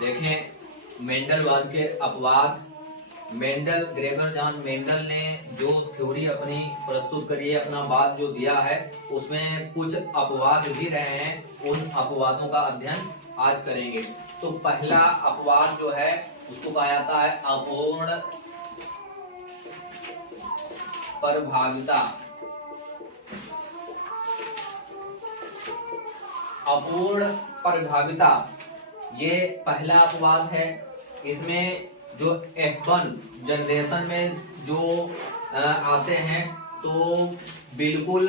देखें मेंडलवाद के अपवाद। ग्रेगर जॉन मेंडल ने जो थ्योरी अपनी प्रस्तुत करी है, अपना बात जो दिया है, उसमें कुछ अपवाद भी रहे हैं। उन अपवादों का अध्ययन आज करेंगे। तो पहला अपवाद जो है उसको कहा जाता है अपूर्ण प्रभाविता। अपूर्ण प्रभाविता ये पहला अपवाद है। इसमें जो F1 जनरेशन में जो आते हैं तो बिल्कुल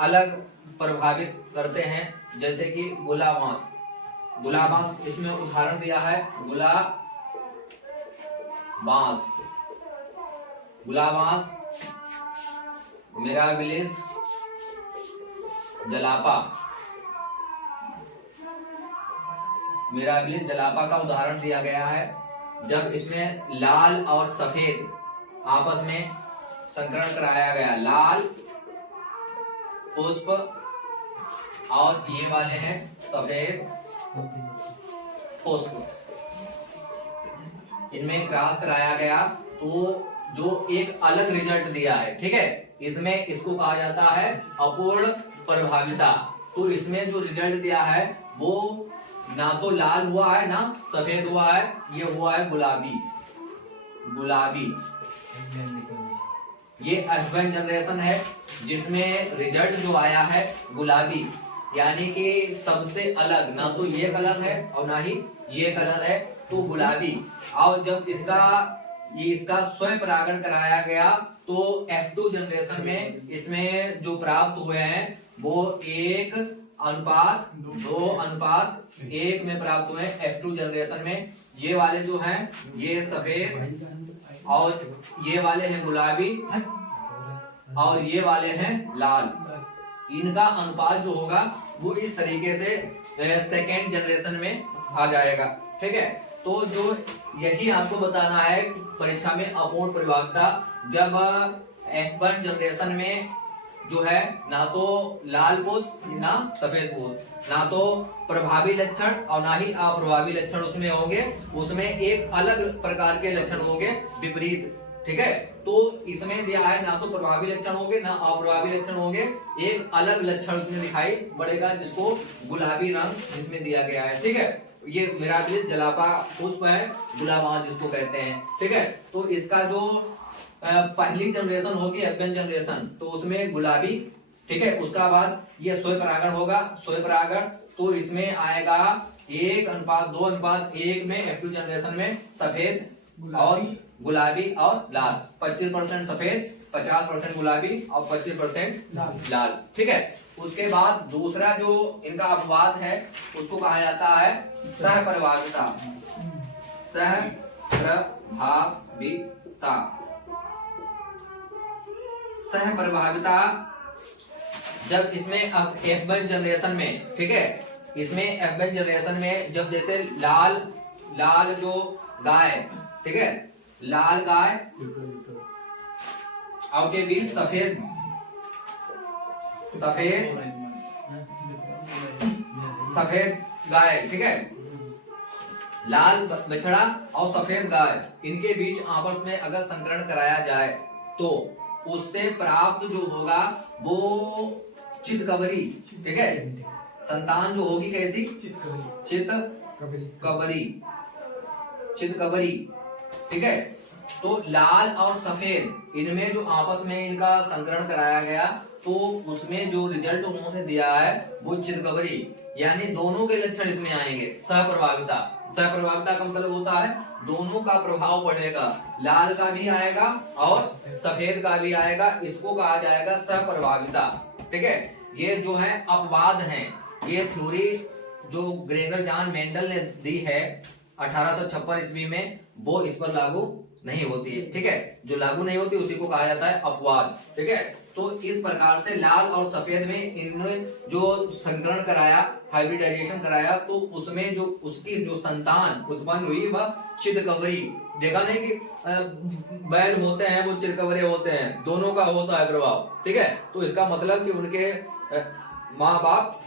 अलग प्रभावित करते हैं, जैसे कि गुलाबांस। इसमें उदाहरण दिया है गुलाबांस, मिराबिलिस जलापा का उदाहरण दिया गया है। जब इसमें लाल और सफेद आपस में संकरण कराया गया, लाल पुष्प और ये वाले हैं सफेद पुष्प, इनमें क्रॉस कराया गया तो जो एक अलग रिजल्ट दिया है, ठीक है, इसमें इसको कहा जाता है अपूर्ण प्रभाविता। तो इसमें जो रिजल्ट दिया है वो ना तो लाल हुआ है ना सफेद हुआ है, ये हुआ है गुलाबी। ये F1 जनरेशन है जिसमें रिजल्ट जो आया है गुलाबी, यानी कि सबसे अलग, ना तो ये कलर है और ना ही ये कलर है, तो गुलाबी। और जब इसका स्वयं परागण कराया गया तो F2 जनरेशन में इसमें जो प्राप्त हुए हैं वो 1:2:1 में प्राप्त हुए F2 जनरेशन में। ये वाले जो हैं ये सफेद और ये वाले हैं गुलाबी और ये वाले हैं लाल। इनका अनुपात जो होगा वो इस तरीके से सेकेंड जनरेशन में आ जाएगा, ठीक है। तो जो यही आपको बताना है परीक्षा में अपूर्ण प्रभाविता, जब F1 जनरेशन में जो है ना तो लाल पुष्प ना सफेद पुष्प, ना तो प्रभावी लक्षण और ना ही अप्रभावी लक्षण उसमें होंगे, उसमें एक अलग प्रकार के लक्षण होंगे विपरीत, ठीक है। तो इसमें दिया है ना तो प्रभावी लक्षण होंगे ना अप्रभावी लक्षण होंगे, एक अलग लक्षण उसमें दिखाई पड़ेगा जिसको गुलाबी रंग इसमें दिया गया है, ठीक है। ये मिराबिलिस जलापा पुष्प है, गुलाबांस जिसको कहते हैं, ठीक है। तो इसका जो पहली जनरेशन होगी F1 जनरेशन, तो उसमें गुलाबी, ठीक है। उसका बाद ये स्वयं परागण होगा, स्वयं परागण, तो इसमें आएगा 1:2:1 में F2 जनरेशन में सफेद और गुलाबी और लाल, 25% सफेद, 50% गुलाबी और 25% लाल, ठीक है। उसके बाद दूसरा जो इनका अपवाद है उसको कहा जाता है सहप्रभाविता। सहप्रभाविता जब इसमें अब F1 जनरेशन में, ठीक है, इसमें F1 जनरेशन में जब जैसे लाल जो गाय, ठीक है, लाल गाय और के बीच सफेद गाय, ठीक है, लाल बछड़ा और सफेद गाय, इनके बीच आपस में अगर संकरण कराया जाए तो उससे प्राप्त जो होगा वो चितकबरी, ठीक है, संतान जो होगी कैसी, चितकबरी, ठीक है। तो लाल और सफेद इनमें जो आपस में इनका संकरण कराया गया तो उसमें जो रिजल्ट उन्होंने दिया है वो चितकबरी, यानी दोनों के लक्षण इसमें आएंगे। सहप्रभाविता का मतलब होता है दोनों का प्रभाव पड़ेगा, लाल का भी आएगा और सफेद का भी आएगा, इसको कहा जाएगा सहप्रभाविता, ठीक है। ये जो है अपवाद हैं, ये थ्योरी जो ग्रेगर जॉन मेंडल ने दी है 1856 ईस्वी में, वो इस पर लागू नहीं होती है, ठीक है। जो लागू नहीं होती उसी को कहा जाता है अपवाद, ठीक है। तो इस प्रकार से लाल और सफेद में इन्होंने जो संकरण कराया, हाइब्रिडाइजेशन कराया, तो उसमें जो उसकी जो संतान उत्पन्न हुई वह चितकबरी। देखा नहीं कि बैल होते हैं वो चितकबरे होते हैं, दोनों का होता है प्रभाव, ठीक है। तो इसका मतलब कि उनके माँ बाप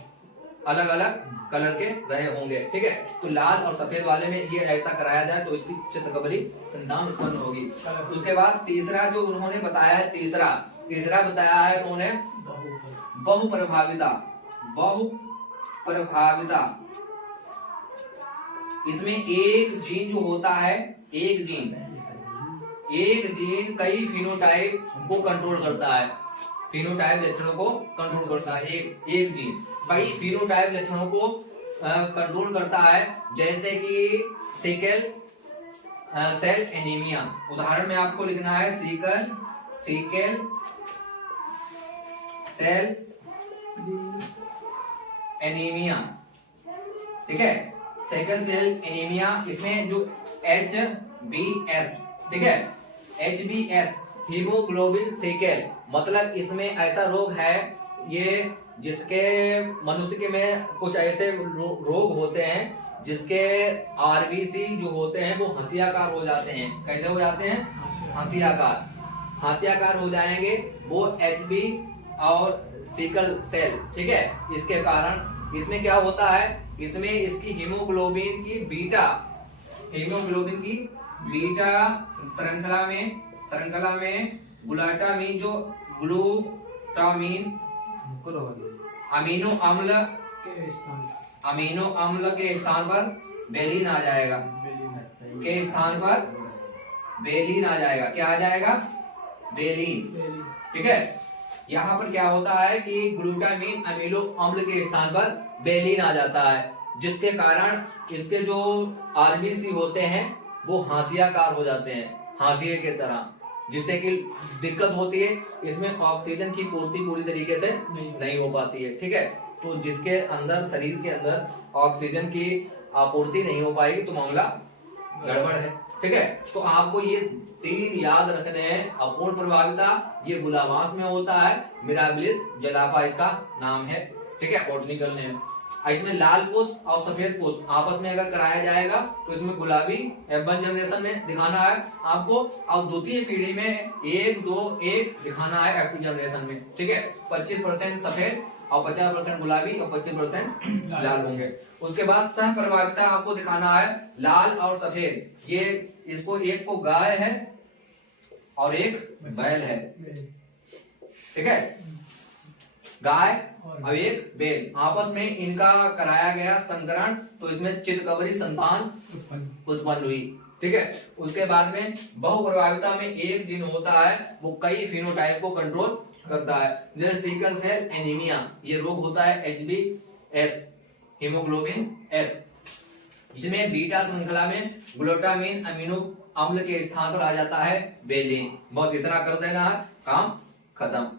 अलग अलग कलर के रहे होंगे। ठीक है, तो लाल और सफेद वाले में ये ऐसा कराया जाए तो इसकी चित्तकबरी संतान उत्पन्न होगी। उसके बाद तीसरा जो उन्होंने बताया है, तीसरा बताया है उन्होंने बहुप्रभाविता। इसमें एक जीन जो होता है, एक जीन कई फिनोटाइप को कंट्रोल करता है, फिनोटाइप लक्षणों को कंट्रोल करता है। एक जीन कई फिनोटाइप लक्षणों को कंट्रोल करता है, जैसे कि सिकल सेल एनीमिया। उदाहरण में आपको लिखना है सिकल सेल एनीमिया। ठीक है, सिकल सेल एनीमिया, इसमें जो HBS, ठीक है, HBS हीमोग्लोबिन सिकल, मतलब इसमें ऐसा रोग है ये जिसके मनुष्य के में कुछ ऐसे रोग होते हैं जिसके RBC जो होते हैं वो हंसियाकार हो जाते हैं। कैसे हो जाते हैं? हंसियाकार हो जाएंगे वो HB और सिकल सेल। ठीक है, इसके कारण इसमें क्या होता है, इसमें इसकी हीमोग्लोबिन की बीटा श्रृंखला में ग्लूटामीन अमीनो अम्ल के स्थान पर बेलिन आ जाएगा, क्या आ जाएगा? बेलिन। ठीक है, यहाँ पर क्या होता है कि ग्लूटामीन अमीनो अम्ल के स्थान पर बेलिन आ जाता है, जिसके कारण इसके जो RBC होते हैं वो हाशियाकार हो जाते हैं, हाशिए के तरह, जिससे कि दिक्कत होती है, इसमें ऑक्सीजन की पूर्ति पूरी तरीके से नहीं हो पाती है। ठीक है, तो जिसके अंदर शरीर के अंदर ऑक्सीजन की आपूर्ति नहीं हो पाएगी तो मामला गड़बड़ है। ठीक है, तो आपको ये 3 याद रखने हैं। अपूर्ण प्रभाविता ये गुलामास में होता है, मिराबिलिस जलापा इसका नाम है। ठीक है, बॉटनिकल नेम। इसमें लाल पुष्प और सफेद पुष्प आपस में अगर कराया जाएगा तो इसमें गुलाबी F1 जनरेशन में दिखाना है आपको, और द्वितीय पीढ़ी में 1, 2, 1 दिखाना है F2 जनरेशन में। ठीक है, 25% सफेद और 50% गुलाबी और 25% लाल होंगे। उसके बाद सह प्रभाविता आपको दिखाना है लाल और सफेद। ये इसको एक को गाय है और एक बैल है। ठीक है, गाय और एक बैल, आपस में इनका कराया गया संकरण, तो इसमें चित्तकबरी संतान उत्पन्न हुई। ठीक है, उसके बाद में बहुप्रभाविता में एक जीन होता है वो कई फिनोटाइप को कंट्रोल करता है, जैसे सिकल सेल एनीमिया, ये रोग होता है HBS हीमोग्लोबिन S। इसमें बीटा श्रृंखला में ग्लूटामीन अमीनो अम्ल के स्थान पर आ जाता है बेलिन। बस इतना कर देना है, काम खत्म।